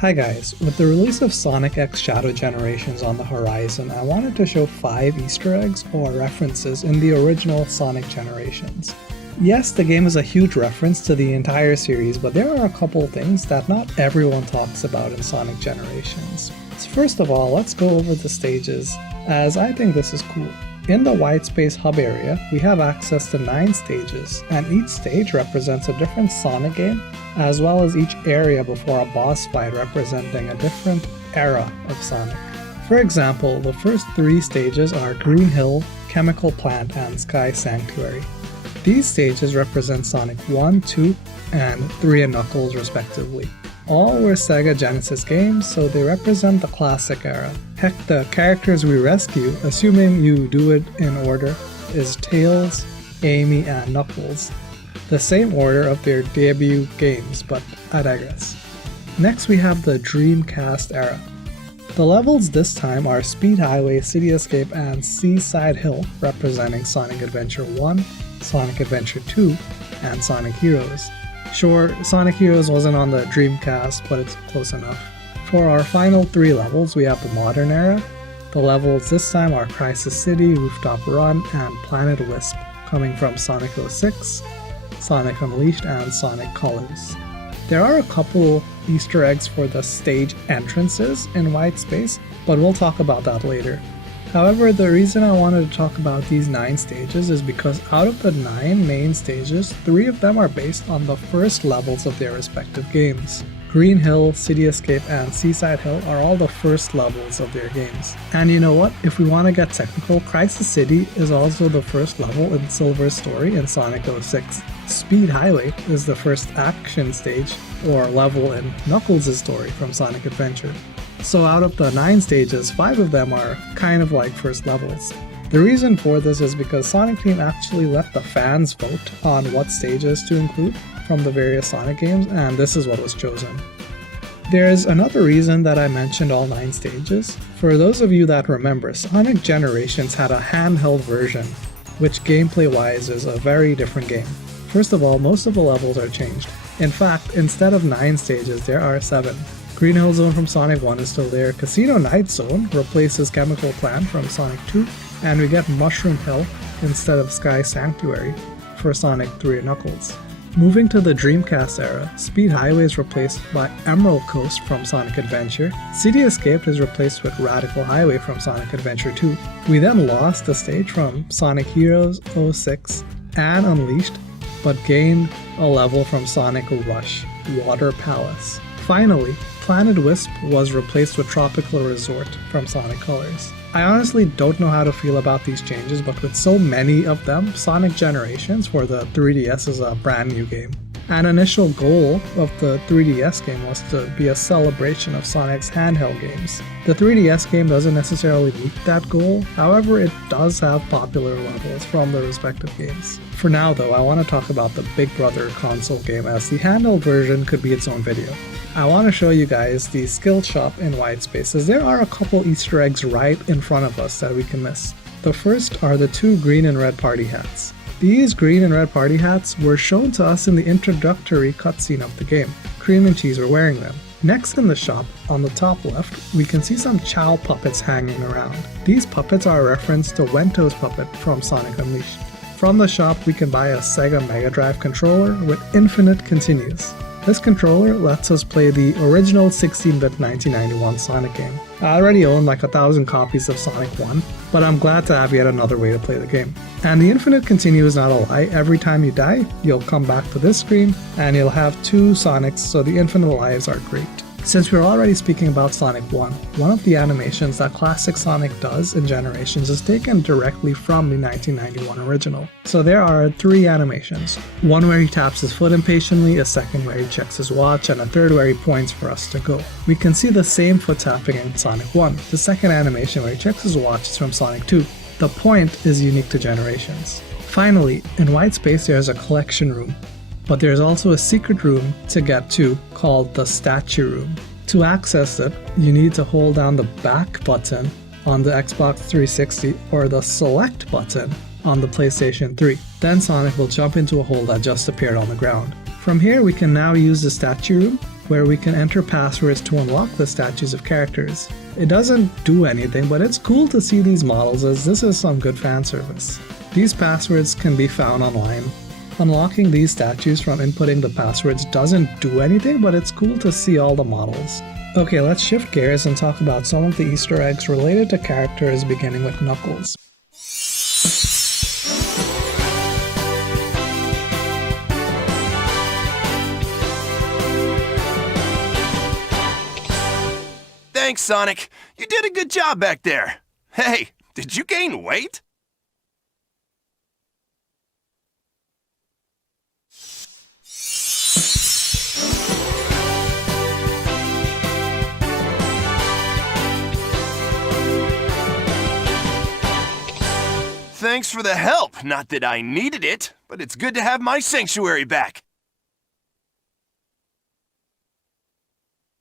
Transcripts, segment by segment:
Hi guys, with the release of Sonic X Shadow Generations on the horizon, I wanted to show 5 Easter eggs or references in the original Sonic Generations. Yes, the game is a huge reference to the entire series, but there are a couple things that not everyone talks about in Sonic Generations. So first of all, let's go over the stages, as I think this is cool. In the Whitespace Hub area, we have access to 9 stages, and each stage represents a different Sonic game, as well as each area before a boss fight representing a different era of Sonic. For example, the first 3 stages are Green Hill, Chemical Plant, and Sky Sanctuary. These stages represent Sonic 1, 2, and 3 and Knuckles respectively. All were Sega Genesis games, so they represent the classic era. Heck, the characters we rescue, assuming you do it in order, is Tails, Amy, and Knuckles. The same order of their debut games, but I digress. Next we have the Dreamcast era. The levels this time are Speed Highway, City Escape, and Seaside Hill, representing Sonic Adventure 1, Sonic Adventure 2, and Sonic Heroes. Sure, Sonic Heroes wasn't on the Dreamcast, but it's close enough. For our final 3 levels, we have the Modern Era. The levels this time are Crisis City, Rooftop Run, and Planet Wisp, coming from Sonic 06, Sonic Unleashed, and Sonic Colors. There are a couple Easter eggs for the stage entrances in Whitespace, but we'll talk about that later. However, the reason I wanted to talk about these 9 stages is because out of the 9 main stages, 3 of them are based on the first levels of their respective games. Green Hill, City Escape, and Seaside Hill are all the first levels of their games. And you know what? If we want to get technical, Crisis City is also the first level in Silver's story in Sonic 06. Speed Highway is the first action stage or level in Knuckles' story from Sonic Adventure. So out of the 9 stages, 5 of them are kind of like first levels. The reason for this is because Sonic Team actually let the fans vote on what stages to include from the various Sonic games, and this is what was chosen. There's another reason that I mentioned all 9 stages. For those of you that remember, Sonic Generations had a handheld version, which gameplay-wise is a very different game. First of all, most of the levels are changed. In fact, instead of 9 stages, there are 7. Green Hill Zone from Sonic 1 is still there, Casino Night Zone replaces Chemical Plant from Sonic 2, and we get Mushroom Hill instead of Sky Sanctuary for Sonic 3 and Knuckles. Moving to the Dreamcast era, Speed Highway is replaced by Emerald Coast from Sonic Adventure, City Escape is replaced with Radical Highway from Sonic Adventure 2. We then lost a stage from Sonic Heroes 06 and Unleashed, but gained a level from Sonic Rush, Water Palace. Finally, Planet Wisp was replaced with Tropical Resort from Sonic Colors. I honestly don't know how to feel about these changes, but with so many of them, Sonic Generations for the 3DS is a brand new game. An initial goal of the 3DS game was to be a celebration of Sonic's handheld games. The 3DS game doesn't necessarily meet that goal, however it does have popular levels from the respective games. For now though, I want to talk about the Big Brother console game, as the handheld version could be its own video. I want to show you guys the skill shop in Whitespace, as there are a couple Easter eggs right in front of us that we can miss. The first are the 2 green and red party hats. These green and red party hats were shown to us in the introductory cutscene of the game. Cream and Cheese were wearing them. Next in the shop, on the top left, we can see some Chow puppets hanging around. These puppets are a reference to Wento's puppet from Sonic Unleashed. From the shop, we can buy a Sega Mega Drive controller with infinite continues. This controller lets us play the original 16-bit 1991 Sonic game. I already own like 1,000 copies of Sonic 1, but I'm glad to have yet another way to play the game. And the infinite continue is not a lie. Every time you die, you'll come back to this screen, and you'll have 2 Sonics, so the infinite lives are great. Since we're already speaking about Sonic 1, one of the animations that classic Sonic does in Generations is taken directly from the 1991 original. So there are 3 animations. One where he taps his foot impatiently, a second where he checks his watch, and a third where he points for us to go. We can see the same foot tapping in Sonic 1. The second animation where he checks his watch is from Sonic 2. The point is unique to Generations. Finally, in Whitespace there's a collection room. But there's also a secret room to get to called the Statue Room. To access it, you need to hold down the back button on the Xbox 360 or the select button on the PlayStation 3. Then Sonic will jump into a hole that just appeared on the ground. From here we can now use the statue room where we can enter passwords to unlock the statues of characters. It doesn't do anything, but it's cool to see these models as this is some good fan service. These passwords can be found online. Unlocking these statues from inputting the passwords doesn't do anything, but it's cool to see all the models. Okay, let's shift gears and talk about some of the Easter eggs related to characters beginning with Knuckles. Thanks, Sonic. You did a good job back there. Hey, did you gain weight? Thanks for the help. Not that I needed it, but it's good to have my sanctuary back.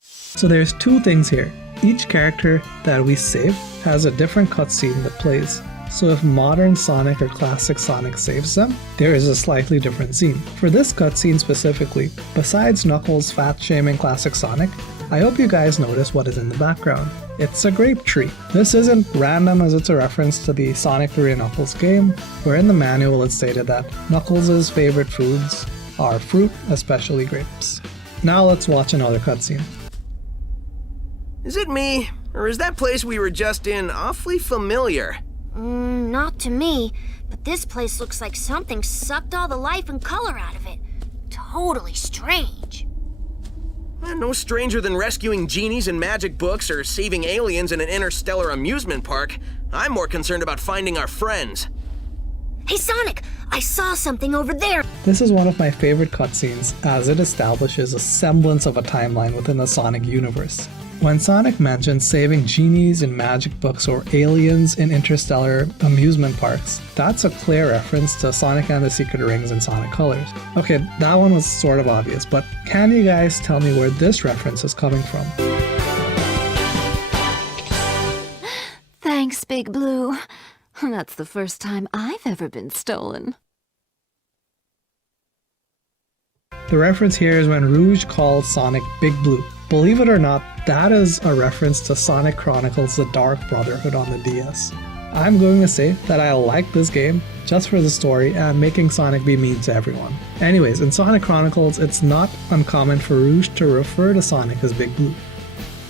So there's two things here. Each character that we save has a different cutscene that plays. So if modern Sonic or classic Sonic saves them, there is a slightly different scene. For this cutscene specifically, besides Knuckles fat-shaming classic Sonic, I hope you guys notice what is in the background. It's a grape tree. This isn't random as it's a reference to the Sonic 3 and Knuckles game, where in the manual it stated that Knuckles' favorite foods are fruit, especially grapes. Now let's watch another cutscene. Is it me, or is that place we were just in awfully familiar? Not to me, but this place looks like something sucked all the life and color out of it. Totally strange. No stranger than rescuing genies in magic books or saving aliens in an interstellar amusement park. I'm more concerned about finding our friends. Hey Sonic, I saw something over there! This is one of my favorite cutscenes as it establishes a semblance of a timeline within the Sonic universe. When Sonic mentions saving genies in magic books or aliens in interstellar amusement parks, that's a clear reference to Sonic and the Secret Rings and Sonic Colors. Okay, that one was sort of obvious, but can you guys tell me where this reference is coming from? Thanks, Big Blue. That's the first time I've ever been stolen. The reference here is when Rouge calls Sonic Big Blue. Believe it or not, that is a reference to Sonic Chronicles The Dark Brotherhood on the DS. I'm going to say that I like this game just for the story and making Sonic be mean to everyone. Anyways, in Sonic Chronicles, it's not uncommon for Rouge to refer to Sonic as Big Blue.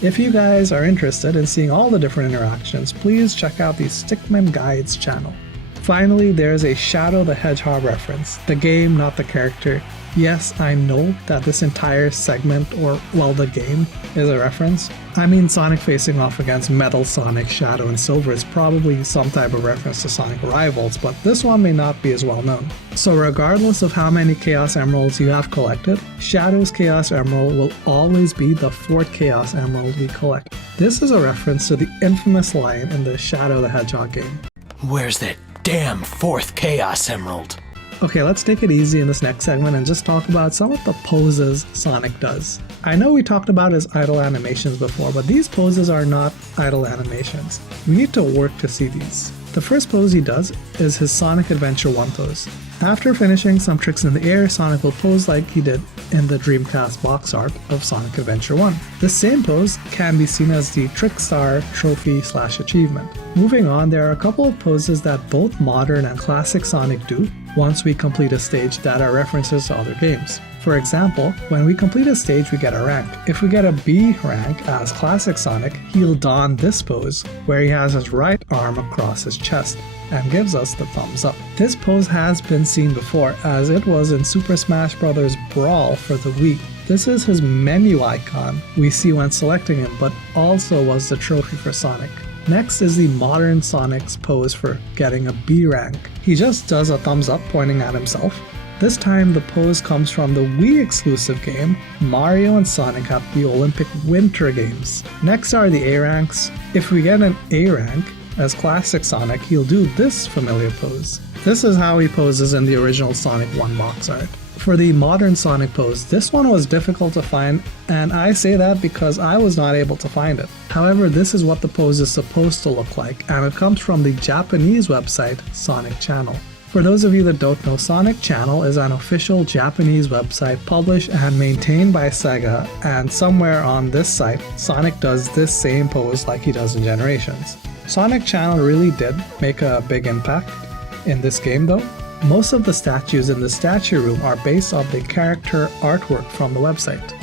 If you guys are interested in seeing all the different interactions, please check out the Stickman Guides channel. Finally, there's a Shadow the Hedgehog reference, the game, not the character. Yes, I know that this entire segment, or well, the game, is a reference. I mean, Sonic facing off against Metal Sonic, Shadow, and Silver is probably some type of reference to Sonic rivals, but this one may not be as well known. So regardless of how many Chaos Emeralds you have collected, Shadow's Chaos Emerald will always be the fourth Chaos Emerald we collect. This is a reference to the infamous line in the Shadow the Hedgehog game. Where's that damn fourth Chaos Emerald? Okay, let's take it easy in this next segment and just talk about some of the poses Sonic does. I know we talked about his idle animations before, but these poses are not idle animations. We need to work to see these. The first pose he does is his Sonic Adventure 1 pose. After finishing some tricks in the air, Sonic will pose like he did in the Dreamcast box art of Sonic Adventure 1. This same pose can be seen as the Trick Star trophy/achievement. Moving on, there are a couple of poses that both modern and classic Sonic do once we complete a stage that are references to other games. For example, when we complete a stage we get a rank. If we get a B rank as classic Sonic, he'll don this pose where he has his right arm across his chest and gives us the thumbs up. This pose has been seen before as it was in Super Smash Bros. Brawl for the Wii. This is his menu icon we see when selecting him, but also was the trophy for Sonic. Next is the modern Sonic's pose for getting a B rank. He just does a thumbs up pointing at himself. This time the pose comes from the Wii exclusive game Mario and Sonic at the Olympic Winter Games. Next are the A ranks. If we get an A rank, as classic Sonic, he'll do this familiar pose. This is how he poses in the original Sonic 1 box art. For the modern Sonic pose, this one was difficult to find, and I say that because I was not able to find it. However, this is what the pose is supposed to look like, and it comes from the Japanese website Sonic Channel. For those of you that don't know, Sonic Channel is an official Japanese website published and maintained by Sega, and somewhere on this site, Sonic does this same pose like he does in Generations. Sonic Channel really did make a big impact in this game though. Most of the statues in the statue room are based off the character artwork from the website.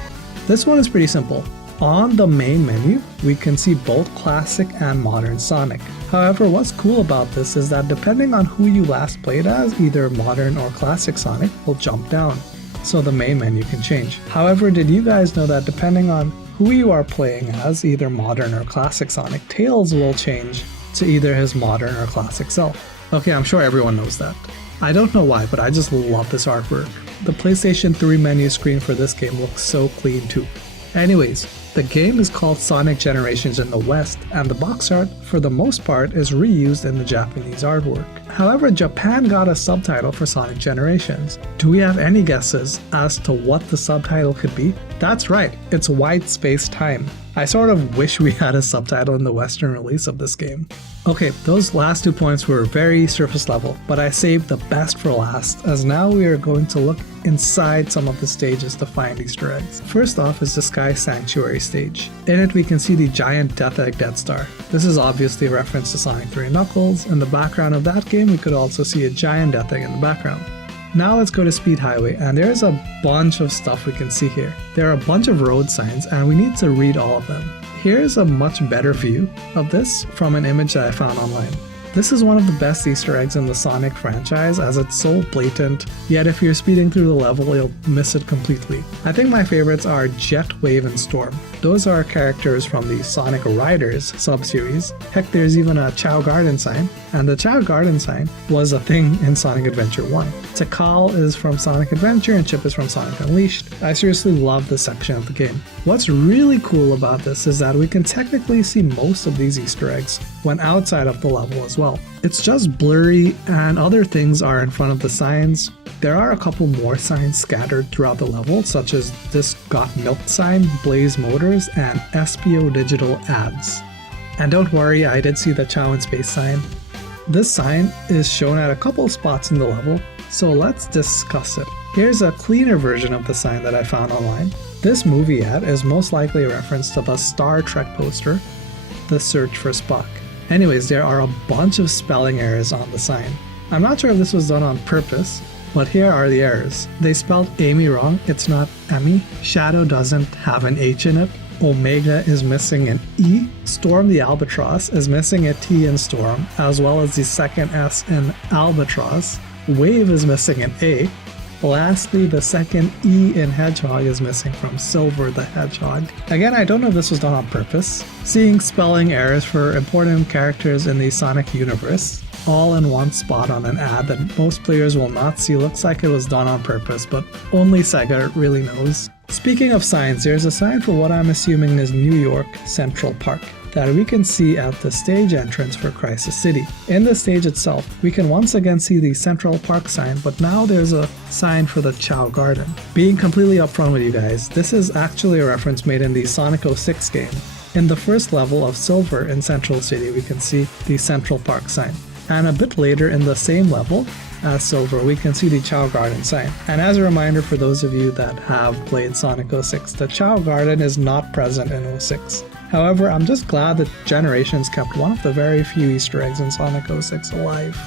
This one is pretty simple. On the main menu, we can see both classic and modern Sonic. However, what's cool about this is that depending on who you last played as, either modern or classic Sonic will jump down, so the main menu can change. However, did you guys know that depending on who you are playing as, either modern or classic Sonic, Tails will change to either his modern or classic self? Okay, I'm sure everyone knows that. I don't know why, but I just love this artwork. The PlayStation 3 menu screen for this game looks so clean too. Anyways, the game is called Sonic Generations in the West, and the box art, for the most part, is reused in the Japanese artwork. However, Japan got a subtitle for Sonic Generations. Do we have any guesses as to what the subtitle could be? That's right, it's White Space Time. I sort of wish we had a subtitle in the Western release of this game. Okay, those last 2 points were very surface level, but I saved the best for last, as now we are going to look inside some of the stages to find Easter eggs. First off is the Sky Sanctuary stage. In it we can see the giant Death Egg Death Star. This is obviously a reference to Sonic 3 and Knuckles. In the background of that game we could also see a giant Death Egg in the background. Now let's go to Speed Highway, and there's a bunch of stuff we can see here. There are a bunch of road signs and we need to read all of them. Here's a much better view of this from an image that I found online. This is one of the best Easter eggs in the Sonic franchise, as it's so blatant, yet if you're speeding through the level you'll miss it completely. I think my favorites are Jet, Wave, and Storm. Those are characters from the Sonic Riders sub-series. Heck, there's even a Chow Garden sign, and the Chow Garden sign was a thing in Sonic Adventure 1. Tikal is from Sonic Adventure and Chip is from Sonic Unleashed. I seriously love this section of the game. What's really cool about this is that we can technically see most of these Easter eggs when outside of the level as well. It's just blurry and other things are in front of the signs. There are a couple more signs scattered throughout the level, such as this Got Milk sign, Blaze Motors, and SPO Digital ads. And don't worry, I did see the Chow in Space sign. This sign is shown at a couple spots in the level, so let's discuss it. Here's a cleaner version of the sign that I found online. This movie ad is most likely a reference to the Star Trek poster, The Search for Spock. Anyways, there are a bunch of spelling errors on the sign. I'm not sure if this was done on purpose, but here are the errors. They spelled Amy wrong, it's not Emmy. Shadow doesn't have an H in it. Omega is missing an E. Storm the Albatross is missing a T in Storm, as well as the second S in Albatross. Wave is missing an A. Lastly, the second E in Hedgehog is missing from Silver the Hedgehog. Again, I don't know if this was done on purpose. Seeing spelling errors for important characters in the Sonic universe all in one spot on an ad that most players will not see looks like it was done on purpose, but only Sega really knows. Speaking of signs, there's a sign for what I'm assuming is New York Central Park that we can see at the stage entrance for Crisis City. In the stage itself, we can once again see the Central Park sign, but now there's a sign for the Chow Garden. Being completely upfront with you guys, this is actually a reference made in the Sonic 06 game. In the first level of Silver in Central City, we can see the Central Park sign. And a bit later in the same level as Silver, we can see the Chow Garden sign. And as a reminder for those of you that have played Sonic 06, the Chow Garden is not present in 06. However, I'm just glad that Generations kept one of the very few Easter eggs in Sonic 06 alive.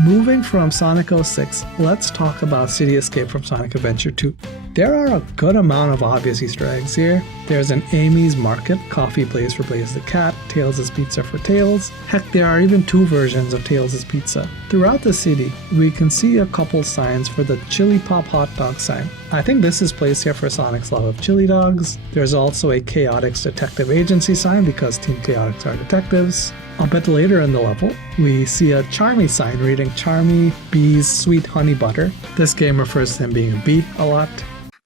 Moving from Sonic 06, let's talk about City Escape from Sonic Adventure 2. There are a good amount of obvious Easter eggs here. There's an Amy's Market, Coffee Blaze for Blaze the Cat, Tails' Pizza for Tails. Heck, there are even two versions of Tails' Pizza. Throughout the city, we can see a couple signs for the Chili Pop Hot Dog sign. I think this is placed here for Sonic's love of chili dogs. There's also a Chaotix Detective Agency sign because Team Chaotix are detectives. A bit later in the level, we see a Charmy sign reading Charmy Bee's Sweet Honey Butter. This game refers to him being a bee a lot.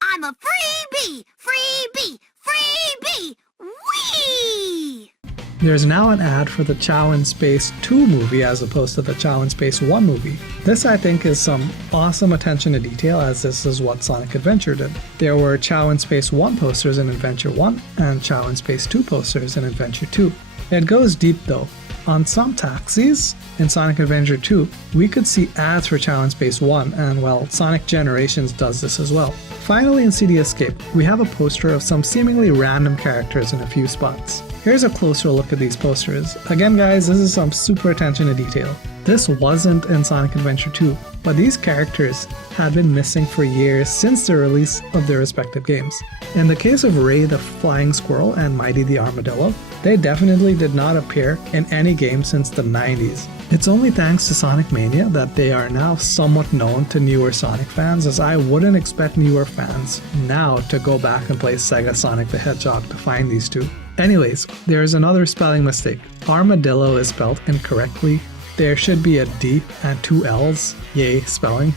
I'm a free bee! Free bee! Free bee! Whee! There's now an ad for the Chow in Space 2 movie as opposed to the Chow in Space 1 movie. This I think is some awesome attention to detail, as this is what Sonic Adventure did. There were Chow in Space 1 posters in Adventure 1 and Chow in Space 2 posters in Adventure 2. It goes deep though. On some taxis in Sonic Adventure 2, we could see ads for Challenge Space 1, and well, Sonic Generations does this as well. Finally, in CD Escape, we have a poster of some seemingly random characters in a few spots. Here's a closer look at these posters. Again guys, this is some super attention to detail. This wasn't in Sonic Adventure 2, but these characters had been missing for years since the release of their respective games. In the case of Ray the Flying Squirrel and Mighty the Armadillo, they definitely did not appear in any game since the 90s. It's only thanks to Sonic Mania that they are now somewhat known to newer Sonic fans, as I wouldn't expect newer fans now to go back and play Sega Sonic the Hedgehog to find these two. Anyways, there's another spelling mistake. Armadillo is spelled incorrectly. There should be a D and 2 L's, yay spelling.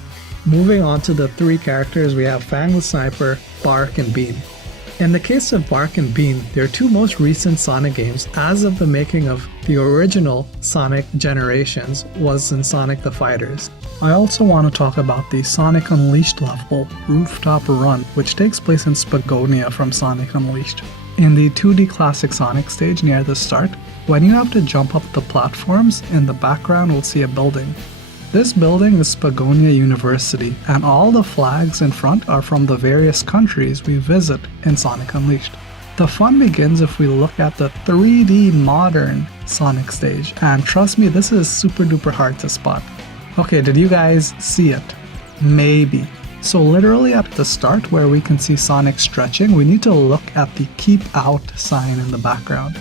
Moving on to the 3 characters, we have Fang the Sniper, Bark, and Bean. In the case of Bark and Bean, their 2 most recent Sonic games as of the making of the original Sonic Generations was in Sonic the Fighters. I also want to talk about the Sonic Unleashed level, Rooftop Run, which takes place in Spagonia from Sonic Unleashed. In the 2D Classic Sonic stage near the start, when you have to jump up the platforms, in the background we'll see a building. This building is Spagonia University, and all the flags in front are from the various countries we visit in Sonic Unleashed. The fun begins if we look at the 3D modern Sonic stage, and trust me, this is super duper hard to spot. Okay, did you guys see it? Maybe. So literally at the start where we can see Sonic stretching, we need to look at the Keep Out sign in the background.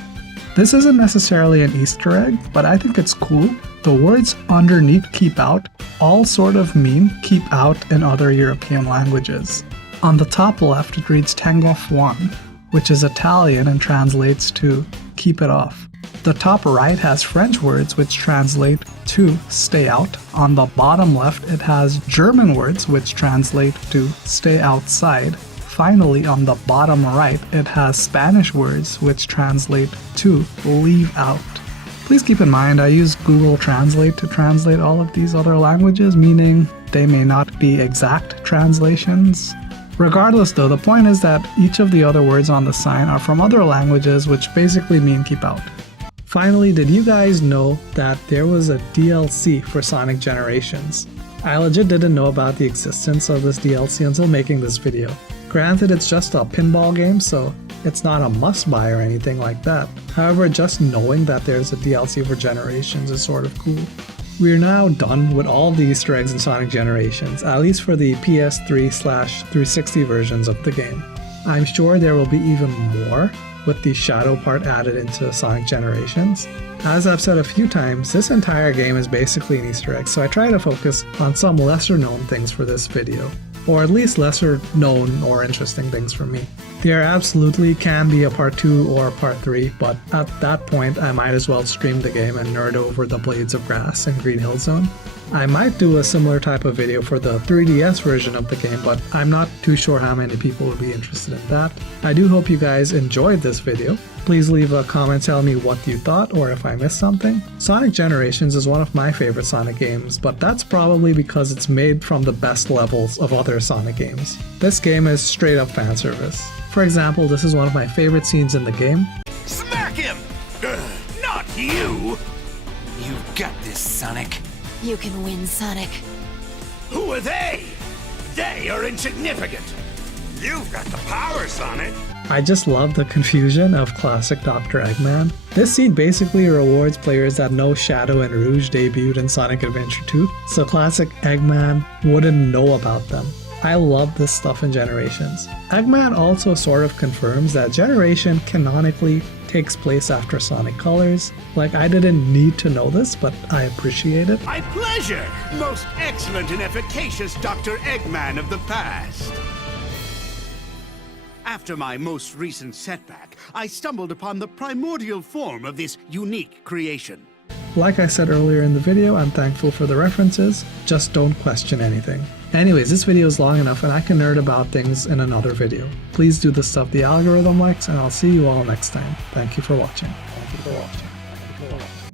This isn't necessarily an Easter egg, but I think it's cool. The words underneath Keep Out all sort of mean keep out in other European languages. On the top left it reads Tengo Fuan, which is Italian and translates to keep it off. The top right has French words which translate to stay out. On the bottom left it has German words which translate to stay outside. Finally, on the bottom right it has Spanish words which translate to leave out. Please keep in mind I use Google Translate to translate all of these other languages, meaning they may not be exact translations. Regardless though, the point is that each of the other words on the sign are from other languages which basically mean keep out. Finally, did you guys know that there was a DLC for Sonic Generations? I legit didn't know about the existence of this DLC until making this video. Granted, it's just a pinball game, so it's not a must-buy or anything like that. However, just knowing that there's a DLC for Generations is sort of cool. We're now done with all the Easter eggs in Sonic Generations, at least for the PS3/360 versions of the game. I'm sure there will be even more with the shadow part added into Sonic Generations. As I've said a few times, this entire game is basically an Easter egg, so I try to focus on some lesser known things for this video, or at least lesser known or interesting things for me. There absolutely can be a part 2 or part 3, but at that point I might as well stream the game and nerd over the Blades of Grass and Green Hill Zone. I might do a similar type of video for the 3DS version of the game, but I'm not too sure how many people would be interested in that. I do hope you guys enjoyed this video. Please leave a comment telling me what you thought or if I missed something. Sonic Generations is one of my favorite Sonic games, but that's probably because it's made from the best levels of other Sonic games. This game is straight up fan service. For example, this is one of my favorite scenes in the game. Smack him! Not you! You've got this, Sonic. You can win, Sonic. Who are they? They are insignificant. You've got the power, Sonic. I just love the confusion of classic Dr. Eggman. This scene basically rewards players that know Shadow and Rouge debuted in Sonic Adventure 2, so classic Eggman wouldn't know about them. I love this stuff in Generations. Eggman also sort of confirms that Generation canonically takes place after Sonic Colors. Like, I didn't need to know this, but I appreciate it. My pleasure! Most excellent and efficacious Dr. Eggman of the past. After my most recent setback, I stumbled upon the primordial form of this unique creation. Like I said earlier in the video, I'm thankful for the references, just don't question anything. Anyways, this video is long enough and I can nerd about things in another video. Please do the stuff the algorithm likes, and I'll see you all next time. Thank you for watching.